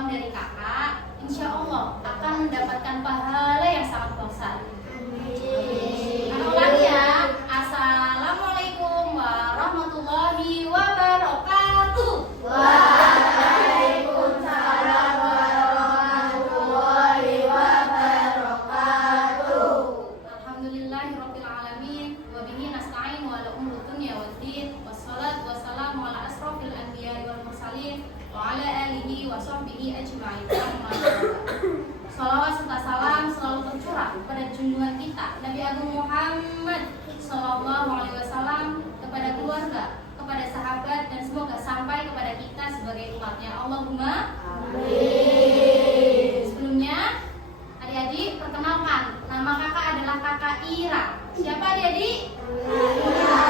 salam dari kakak, insya Allah akan mendapatkan pahala yang sangat besar. Ulangi ya. Assalamualaikum warahmatullahi wabarakatuh. Waalaikumsalam warahmatullahi wabarakatuh. Alhamdulillahirabbil alamin wa bihi nasta'in wa ala umuri dunya waddin. Wassalatu wassalamu ala asrofil anbiya'i wal mursalin wa ala alihi wa sahbihi ajma'in. Salawat serta salam selalu tercurah kepada junjungan kita Nabi Agung Muhammad Sallallahu Alaihi Wasallam, kepada keluarga, kepada sahabat, dan semoga sampai kepada kita sebagai umatnya. Allahumma amin. Sebelumnya, adik-adik perkenalkan, nama kakak adalah kakak Ira. Siapa adik-adik? Ira.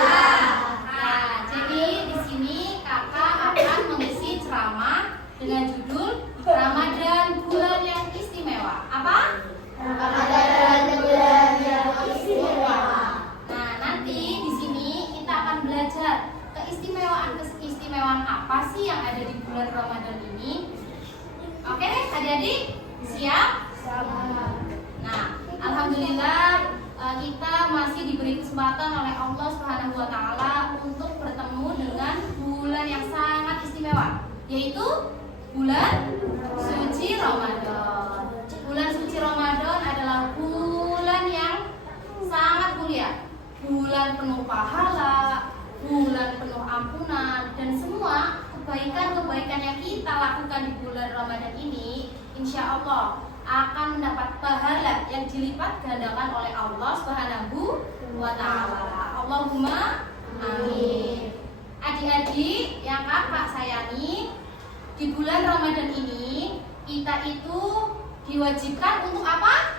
Nah, jadi di sini kakak akan mengisi ceramah dengan judul Ramadan bulan yang istimewa. Apa? Ramadan bulan yang istimewa. Nah, nanti di sini kita akan belajar keistimewaan apa sih yang ada di bulan Ramadan ini. Oke, adik-adik siap? Nah, alhamdulillah kita masih diberi kesempatan oleh Allah Subhanahu wa taala untuk bertemu dengan bulan yang sangat istimewa, yaitu bulan suci Ramadan. Bulan suci Ramadan adalah bulan yang sangat mulia, bulan penuh pahala, bulan penuh ampunan, dan semua kebaikan-kebaikan yang kita lakukan di bulan Ramadan ini, insya Allah akan mendapat pahala yang dilipat gandakan oleh Allah Subhanahu wa taala. Allahumma amin. Adik-adik yang kakak sayangi, di bulan Ramadan ini kita itu diwajibkan untuk apa?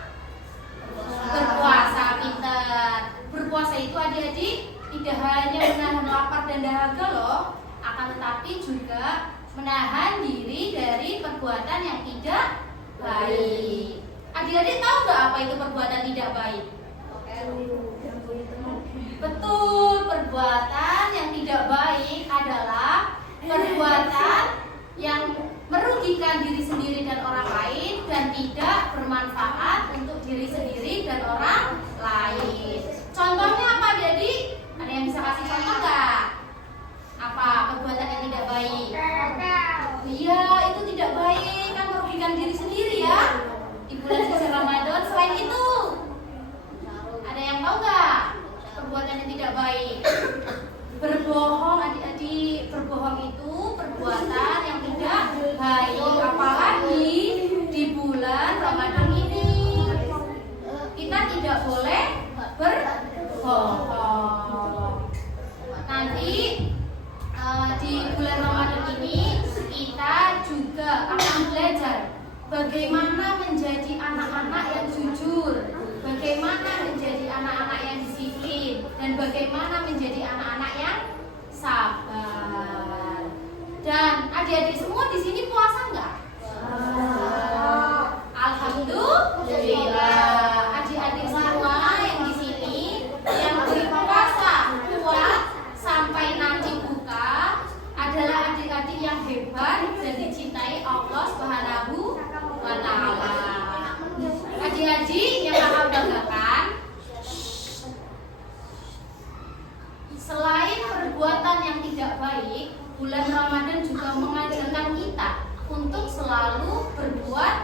Berpuasa, pintar. Berpuasa itu adik-adik tidak hanya menahan lapar dan dahaga loh, akan tetapi juga menahan diri dari perbuatan yang tidak baik. Adik-adik tahu nggak apa itu perbuatan tidak baik? Betul, perbuatan yang tidak baik adalah perbuatan yang merugikan diri sendiri dan orang lain dan tidak bermanfaat untuk diri sendiri dan orang lain. Contohnya apa, Jadi? Ada yang bisa kasih contoh nggak? Apa perbuatan yang tidak baik? Iya, itu tidak baik, kan merugikan diri sendiri ya. Di bulan suci Ramadan. Selain itu, ada yang tahu nggak perbuatan yang tidak baik? Berbohong, adik-adik. Berbohong itu perbuatan yang tidak baik, apalagi di bulan Ramadan ini. Kita tidak boleh berbohong. Nanti di bulan Ramadan ini kita juga akan belajar bagaimana menjadi anak-anak yang jujur, bagaimana menjadi anak-anak yang disiplin, dan bagaimana menjadi anak-anak yang sabar. Dan adik-adik semua di sini puasa nggak? Alhamdulillah. Adik-adik semua yang di sini yang berpuasa kuat sampai nanti buka adalah adik-adik yang hebat dan dicintai Allah Subhanahu wa taala. Adik-adik yang kakak banggakan, selain perbuatan yang tidak baik, bulan Ramadan juga mengajarkan kita untuk selalu berbuat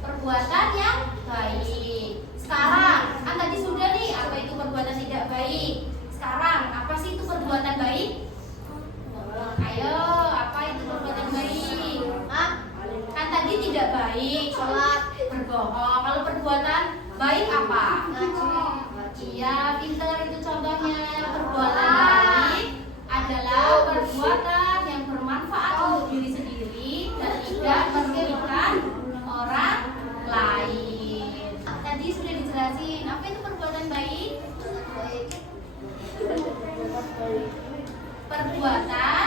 perbuatan yang baik. Sekarang, kan tadi sudah nih apa itu perbuatan tidak baik. Sekarang, apa sih itu perbuatan baik? Ayo, apa itu perbuatan baik? Kan tadi tidak baik, sholat, berbohong. Kalau perbuatan baik apa? Iya, pintar itu contohnya. Perbuatan baik adalah perbuatan yang bermanfaat untuk diri sendiri dan tidak merugikan orang lain. Tadi sudah dijelasin, apa itu perbuatan baik? Perbuatan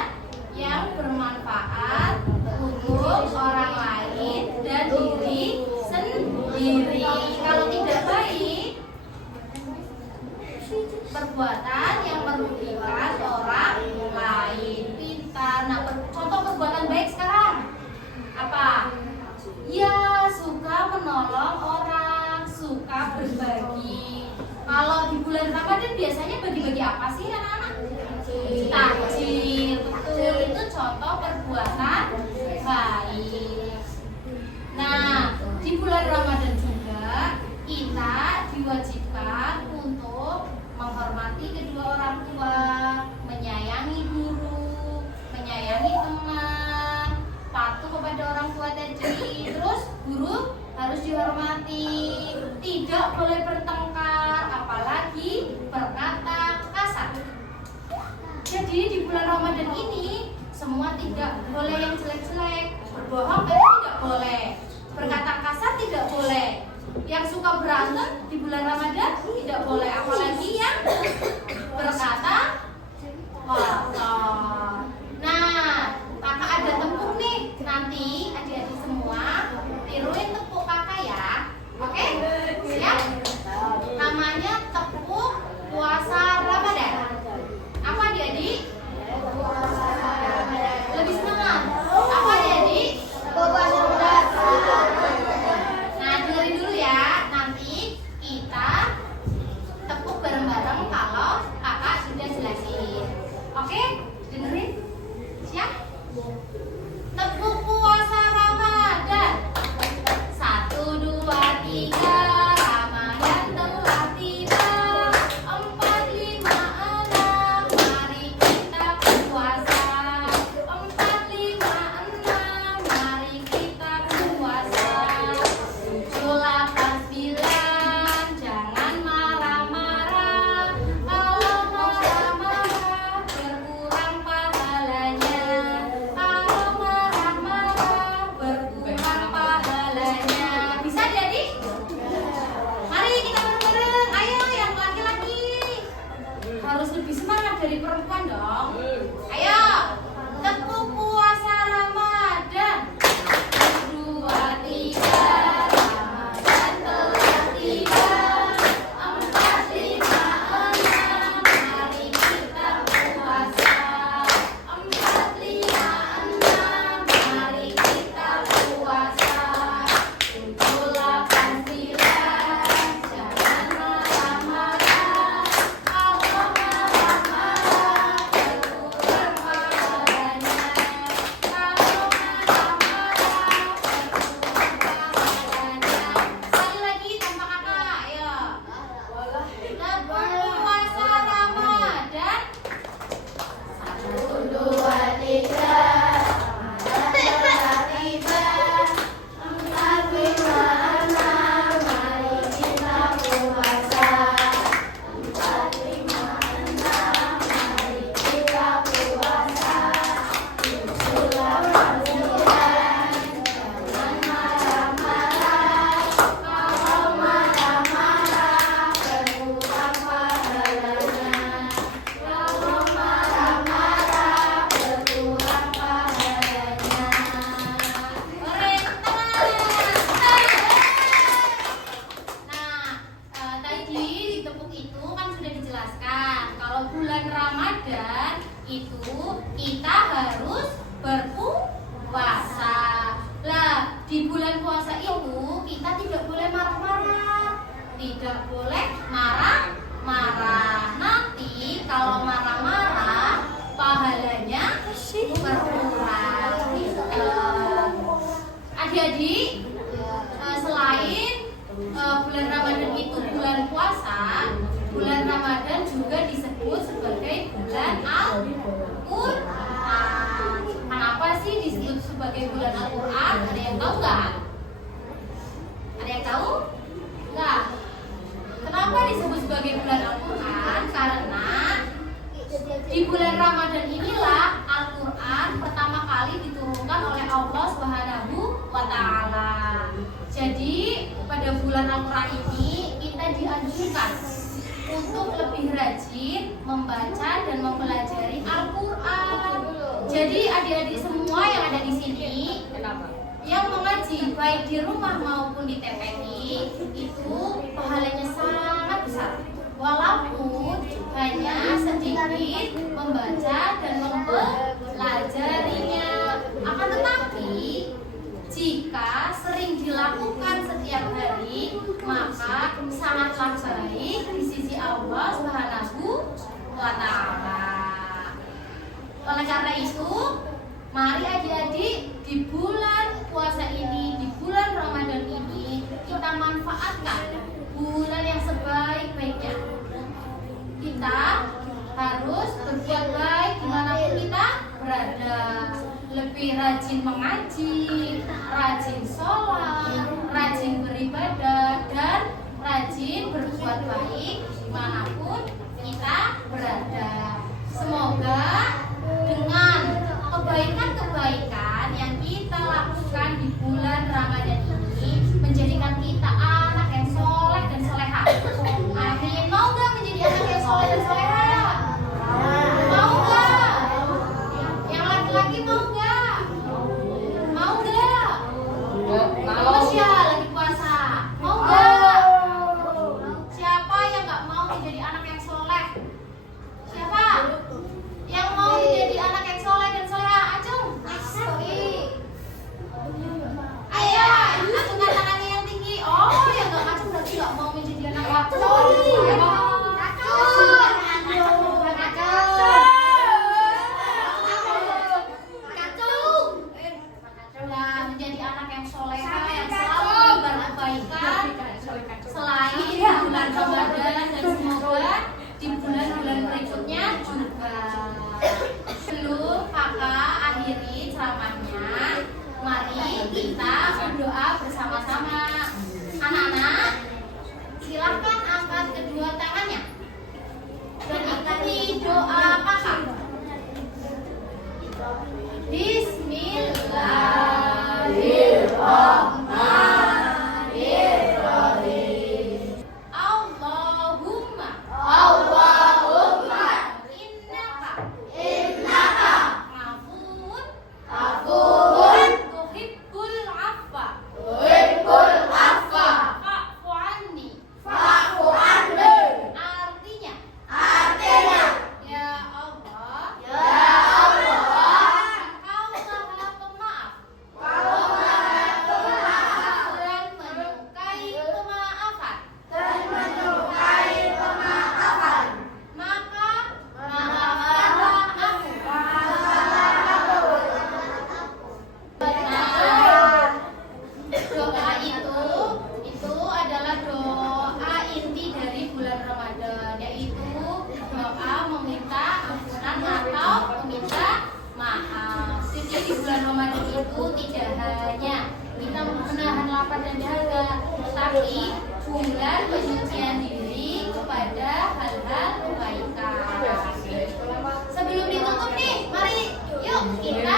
yang bermanfaat untuk orang lain dan diri sendiri. Kalau tidak baik, perbuatan yang merugikan orang lain. Pintar. Nah, contoh perbuatan baik sekarang apa? tidak boleh bertengkar, apalagi berkata kasar. Jadi di bulan Ramadan ini semua tidak boleh yang jelek-jelek, berbohong tidak boleh, berkata kasar tidak boleh, yang suka berantem di bulan Ramadan tidak boleh, apalagi yang berkata kotor. Nah, kakak ada tepuk nih, nanti adik-adik semua tiruin tepuk kakak ya, oke? Siap? Namanya tepuk puasa Ramadan. Apa adik-adik? Lebih semangat. Apa adik-adik? Nah, dengerin dulu ya. Nanti kita tepuk bareng-bareng kalau kakak sudah jelasin. Oke? Dengerin? Siap? Tepuk puasa Ramadan. 1, 2, 3. Ramadan telah tiba. 4, 5, 6. Mari kita puasa. 4, 5, 6. Mari kita puasa. 7, 8, 9. Jangan marah-marah. Kalau marah-marah berkurang pahalanya. Kalau marah-marah berkurang pahalanya. Bisa jadi? Mari kita bareng-bareng. Ayo yang laki-laki harus lebih semangat dari perempuan dong. Ayo, tepuk puasa Ramadan. 1, 2, 3. Ramadan telah tiba. 4, 5, 6. Mari kita puasa. 4, 5, 6. Mari kita puasa. 7, 8, 9. Jangan marah-marah. Kalau marah-marah berkurang pahalanya. Kalau marah-marah berkurang pahalanya. Sekali lagi tanpa kakak, ayo. Tepuk puasa Ramadan. 1, 2, 3. Ramadan telah tiba. 4, 5, 6. Mari kita puasa. 4, 5, 6. Mari kita puasa. 7, 8, 9. Jangan marah-marah. Kalau marah-marah berkurang pahalanya. Kalau marah-marah berkurang pahalanya. Goreng tangan. Nah, tadi di tepuk itu kan sudah dijelaskan kalau bulan Ramadan itu kita harus berpuasa. Lah, di bulan puasa itu kita tidak boleh marah-marah, tidak boleh marah-marah. Nanti kalau marah-marah pahalanya berkurang. Adik-adik, selain bulan Ramadan itu bulan puasa, bulan Ramadan juga disebut sebagai bulan Al-Quran. Kenapa sih disebut sebagai bulan Al-Quran? Ada yang tahu nggak? Ada yang tahu? Nggak? Kenapa disebut sebagai bulan Al-Quran? Karena di bulan Ramadan inilah Al-Quran pertama kali diturunkan oleh Allah Subhanahu wa Ta'ala. Jadi pada bulan Al-Quran ini kita dianjurkan untuk lebih rajin membaca dan mempelajari Al-Quran. Jadi adik-adik semua yang ada di sini yang mengaji baik di rumah maupun di TPI itu pahalanya sangat besar. Walaupun hanya sedikit membaca dan mempelajarinya, akan tetapi jika sering dilakukan setiap hari maka sangatlah baik di sisi Allah Subhanahu wa Ta'ala. Oleh karena itu, mari adik-adik di bulan puasa ini, di bulan Ramadan ini kita manfaatkan bulan yang sebaik-baiknya. Kita harus berbuat baik dimanapun kita berada. Lebih rajin mengaji, rajin sholat, rajin beribadah, dan rajin berbuat baik dimanapun kita berada. Semoga dengan kebaikan-kebaikan yang kita lakukan di bulan Ramadan ini menjadikan kita anak yang soleh dan soleha. Amin. Mau gak menjadi anak yang soleh dan soleha? Mau gak? Yang laki-laki mau gak? Mau gak? Mau ya lagi puasa. Mau gak? Siapa yang gak mau menjadi anak yang soleh? Siapa? Yang mau menjadi anak yang soleh dan soleha? Acung. Ayo, acungkan tangannya yang tinggi. Oh, yang gak acung berarti gak mau menjadi anak yang soleh. Menjadi anak yang soleha yang selalu berkebaikan selain di bulan Ramadan dan semoga di bulan-bulan berikutnya juga. Sebelum kakak akhiri ceramahnya, mari kita berdoa bersama-sama. Anak-anak, silahkan angkat kedua tangannya dan ikuti doa kakak. Bismillahirrahmanirrahim. Allahumma innaka afuwun tuhibbul afwa fa'fu anni. Artinya ya Allah Engkau Maha Pemaaf dan menyukai kemaafan. Maka maafkanlah aku. Benar. Doa itu adalah doa inti dari bulan Ramadan, yaitu doa meminta ampunan atau meminta maaf. Jadi di bulan Ramadan itu tidak hanya kita menahan lapar dan dahaga, tetapi bulan penyucian diri kepada hal-hal kebaikan. Sebelum ditutup nih, mari yuk kita